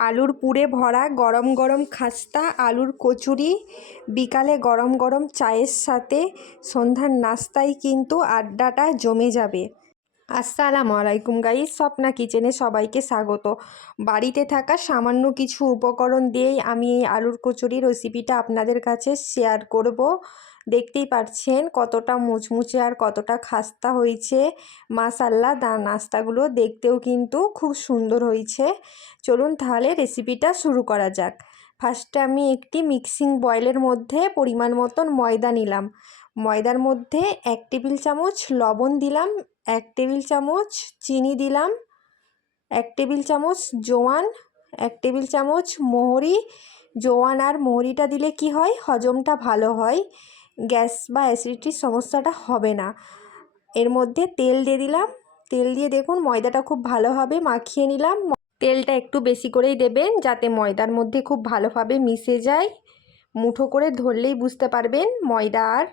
আলুর পুরে ভরা গরম গরম খাস্তা, আলুর কচুরি, বিকালে গরম গরম চায়ের সাথে সন্ধ্যার নাস্তায় কিন্তু আড্ডাটা জমে যাবে। আসসালামু আলাইকুম গাইস, স্বপ্না কিচেনে সবাইকে স্বাগত। বাড়িতে থাকা সামান্য কিছু উপকরণ দিয়েই আমি এই আলুর কচুরি রেসিপিটা আপনাদের কাছে শেয়ার করব। দেখতেই পাচ্ছেন কতটা মুচমুচে আর কতটা খাস্তা হয়েছে। মাসাল্লা দা নাস্তাগুলো দেখতেও কিন্তু খুব সুন্দর হয়েছে। চলুন তাহলে রেসিপিটা শুরু করা যাক। ফার্স্টে আমি একটি মিক্সিং বয়েলের মধ্যে পরিমাণ মতন ময়দা নিলাম। ময়দার মধ্যে এক টেবিল চামচ লবণ দিলাম, এক টেবিল চামচ চিনি দিলাম, এক টেবিল চামচ জোয়ান, এক টেবিল চামচ মোহরি। জোয়ান আর মোহরিটা দিলে কি হয়? হজমটা ভালো হয়। গ্যাস বা অ্যাসিডিটির সমস্যাটা হবে না। এর মধ্যে তেল দিয়ে দিলাম। তেল দিয়ে দেখুন ময়দাটা খুব ভালোভাবে মাখিয়ে নিলাম। তেলটা একটু বেশি করেই দেবেন যাতে ময়দার মধ্যে খুব ভালোভাবে মিশে যায়। মুঠো করে ধরলেই বুঝতে পারবেন ময়দা আর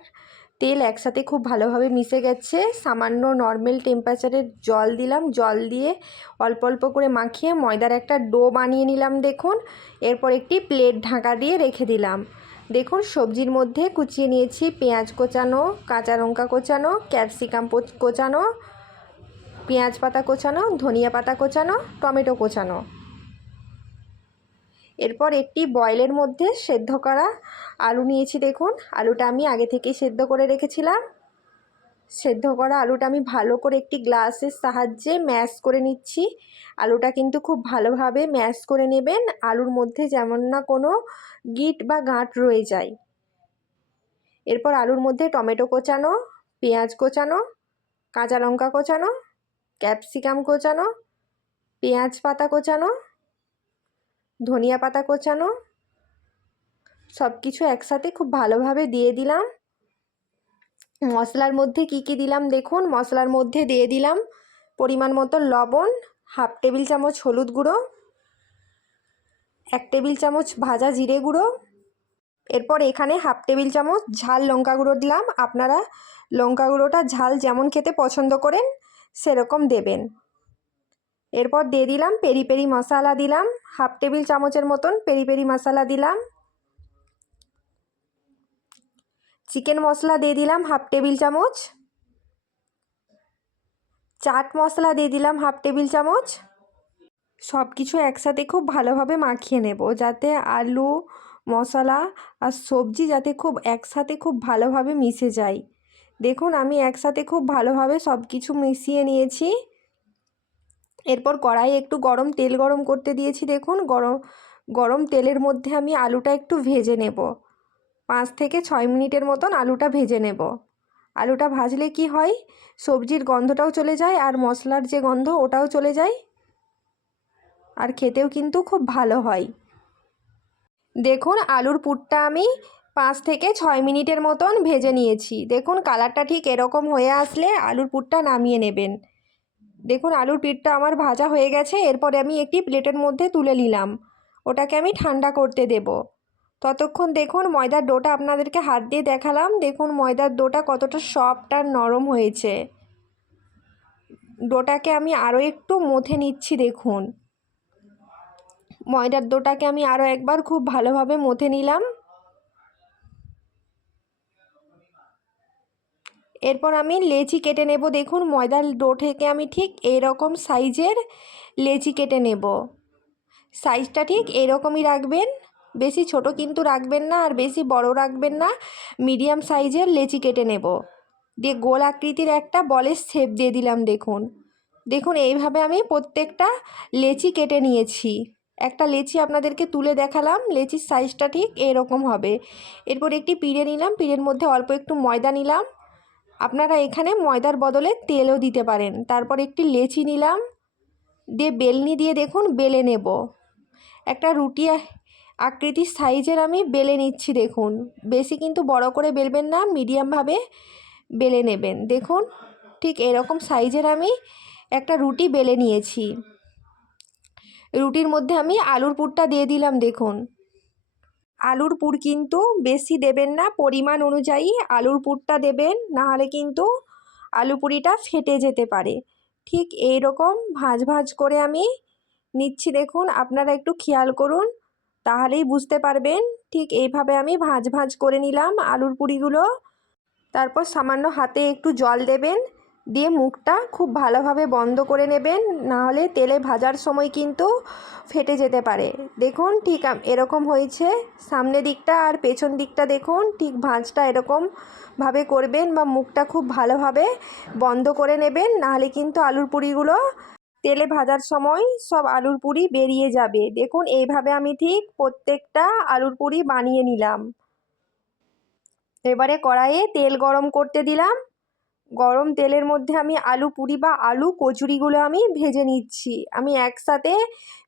তেল একসাথে খুব ভালোভাবে মিশে গেছে। সামান্য নর্মাল টেম্পারেচারের জল দিলাম। জল দিয়ে অল্প অল্প করে মাখিয়ে ময়দার একটা ডো বানিয়ে নিলাম দেখুন। এরপর একটি প্লেট ঢাকা দিয়ে রেখে দিলাম। দেখুন, সবজির মধ্যে কুচিয়ে নিয়েছি পেঁয়াজ কোচানো, কাঁচা লঙ্কা কোচানো, ক্যাপসিকাম কোচানো, পেঁয়াজ পাতা কোচানো, ধনিয়া পাতা কোচানো, টমেটো কোচানো। এরপর একটি বয়েলের মধ্যে সেদ্ধ করা আলু নিয়েছি, দেখুন। আলুটা আমি আগে থেকেই সেদ্ধ করে রেখেছিলাম। সেদ্ধ করা আলুটা আমি ভালো করে একটি গ্লাসের সাহায্যে ম্যাশ করে নিচ্ছি। আলুটা কিন্তু খুব ভালোভাবে ম্যাশ করে নেবেন। আলুর মধ্যে যেমন না কোনো গিট বা গাঁট রয়ে যায়। এরপর আলুর মধ্যে টমেটো কোচানো, পেঁয়াজ কোচানো, কাঁচা লঙ্কা কোচানো, ক্যাপসিকাম কোচানো, পেঁয়াজ পাতা কোচানো, ধনিয়া পাতা কোচানো সব কিছু একসাথে খুব ভালোভাবে দিয়ে দিলাম। মশলার মধ্যে কি কি দিলাম দেখুন, মশলার মধ্যে দিয়ে দিলাম পরিমাণ মতো লবণ, হাফ টেবিল চামচ হলুদ গুঁড়ো, এক টেবিল চামচ ভাজা জিরে গুঁড়ো, এরপর এখানে হাফ টেবিল চামচ ঝাল লঙ্কা গুঁড়ো দিলাম, আপনারা লঙ্কা গুঁড়োটা ঝাল যেমন খেতে পছন্দ করেন সেরকম দেবেন। এরপর দিয়ে দিলাম পেরি পেরি মশলা দিলাম, হাফ টেবিল চামচের মতন পেরি পেরি মশলা দিলাম চিকেন মশলা দিয়ে দিলাম হাফ টেবিল চামচ। চাট মশলা দিয়ে দিলাম হাফ টেবিল চামচ। সব কিছু একসাথে খুব ভালোভাবে মাখিয়ে নেব যাতে আলু, মশলা আর সবজি যাতে খুব একসাথে খুব ভালোভাবে মিশে যায়। দেখুন আমি একসাথে খুব ভালোভাবে সব কিছু মিশিয়ে নিয়েছি। এরপর কড়াই একটু গরম তেল গরম করতে দিয়েছি দেখুন। গরম গরম তেলের মধ্যে আমি আলুটা একটু ভেজে নেব। পাঁচ থেকে ছয় মিনিটের মতন আলুটা ভেজে নেব। আলুটা ভাজলে কি হয়? সবজির গন্ধটাও চলে যায় আর মশলার যে গন্ধ ওটাও চলে যায়। আর খেতেও কিন্তু খুব ভালো হয়। দেখুন আলুর পুরটা আমি পাঁচ থেকে ছয় মিনিটের মতন ভেজে নিয়েছি। দেখুন কালারটা ঠিক এরকম হয়ে আসলে আলুর পুরটা নামিয়ে নেবেন। দেখুন আলুর পিঠটা আমার ভাজা হয়ে গেছে, এরপরে আমি একটি প্লেটের মধ্যে তুলে নিলাম। ওটাকে আমি ঠান্ডা করতে দেব। ততক্ষণ দেখুন ময়দার ডোটা আপনাদেরকে হাত দিয়ে দেখালাম। দেখুন ময়দার ডোটা কতটা সফট আর নরম হয়েছে। ডোটাকে আমি আরও একটু মথে নিচ্ছি, দেখুন। ময়দার ডোটাকে আমি আরও একবার খুব ভালোভাবে মথে নিলাম। এরপর আমি লেচি কেটে নেব। দেখুন ময়দার ডো থেকে আমি ঠিক এরকম সাইজের লেচি কেটে নেব। সাইজটা ঠিক এরকমই রাখবেন। বেশি ছোট কিন্তু রাখবেন না আর বেশি বড় রাখবেন না। মিডিয়াম সাইজের লেচি কেটে নেব। দিয়ে গোল আকৃতির একটা বলের শেপ দিয়ে দিলাম দেখুন। দেখুন এইভাবে আমি প্রত্যেকটা লেচি কেটে নিয়েছি। একটা লেচি আপনাদেরকে তুলে দেখালাম, লেচির সাইজটা ঠিক এরকম হবে। এরপর একটি পিড়ে নিলাম, পিড়ের মধ্যে অল্প একটু ময়দা নিলাম। আপনারা এখানে ময়দার বদলে তেলও দিতে পারেন। তারপর একটি লেচি নিলাম। দিয়ে বেলনি দিয়ে দেখুন বেলে নেব। একটা রুটি আকৃতির সাইজের আমি বেলে নিচ্ছি, দেখুন। বেশি কিন্তু বড় করে বেলবেন না, মিডিয়ামভাবে বেলে নেবেন। দেখুন, ঠিক এরকম সাইজের আমি একটা রুটি বেলে নিয়েছি। রুটির মধ্যে আমি আলুর পুরটা দিয়ে দিলাম, দেখুন। আলুর পুর কিন্তু বেশি দেবেন না, পরিমাণ অনুযায়ী আলুর পুরটা দেবেন, নাহলে কিন্তু আলু পুরিটা ফেটে যেতে পারে। ঠিক এই রকম ভাঁজ ভাজ করে আমি নিচ্ছি, দেখুন। আপনারা একটু খেয়াল করুন তাহলেই বুঝতে পারবেন ঠিক এইভাবে আমি ভাঁজ ভাঁজ করে নিলাম আলুর পুরিগুলো। তারপর সামান্য হাতে একটু জল দেবেন, দিয়ে মুখটা খুব ভালোভাবে বন্ধ করে নেবেন, নাহলে তেলে ভাজার সময় কিন্তু ফেটে যেতে পারে। দেখুন ঠিক এরকম হয়েছে। সামনে দিকটা আর পেছন দিকটা দেখুন, ঠিক ভাঁজটা এরকম ভাবে করবেন বা মুখটা খুব ভালোভাবে বন্ধ করে নেবেন, নাহলে কিন্তু আলুর পুরিগুলো তেলে ভাজার সময় সব আলুর পুরি বেরিয়ে যাবে। দেখুন, এইভাবে আমি ঠিক প্রত্যেকটা আলুর পুরি বানিয়ে নিলাম। এবারে কড়াইয়ে তেল গরম করতে দিলাম। গরম তেলের মধ্যে আমি আলু পুরি বা আলু কচুরিগুলো আমি ভেজে নিচ্ছি। আমি একসাথে,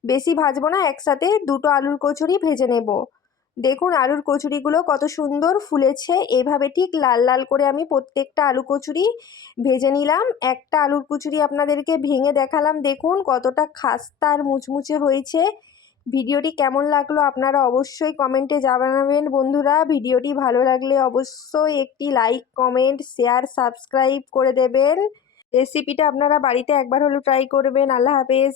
বেশি ভাজবো না, একসাথে দুটো আলুর কচুরি ভেজে নেব। দেখুন আলুর কচুরিগুলো কত সুন্দর ফুলেছে। এভাবে ঠিক লাল লাল করে আমি প্রত্যেকটা আলু কচুরি ভেজে নিলাম। একটা আলুর কচুরি আপনাদেরকে ভেঙে দেখালাম। দেখুন কতটা খাস্তা আর মুচমুচে হয়েছে। ভিডিওটি কেমন লাগল আপনারা অবশ্যই কমেন্টে জানাবেন বন্ধুরা। ভিডিওটি ভালো লাগলে অবশ্যই একটি লাইক, কমেন্ট, শেয়ার, সাবস্ক্রাইব করে দেবেন। রেসিপিটা আপনারা বাড়িতে একবার হলেও ট্রাই করবেন। আল্লাহ হাফেজ।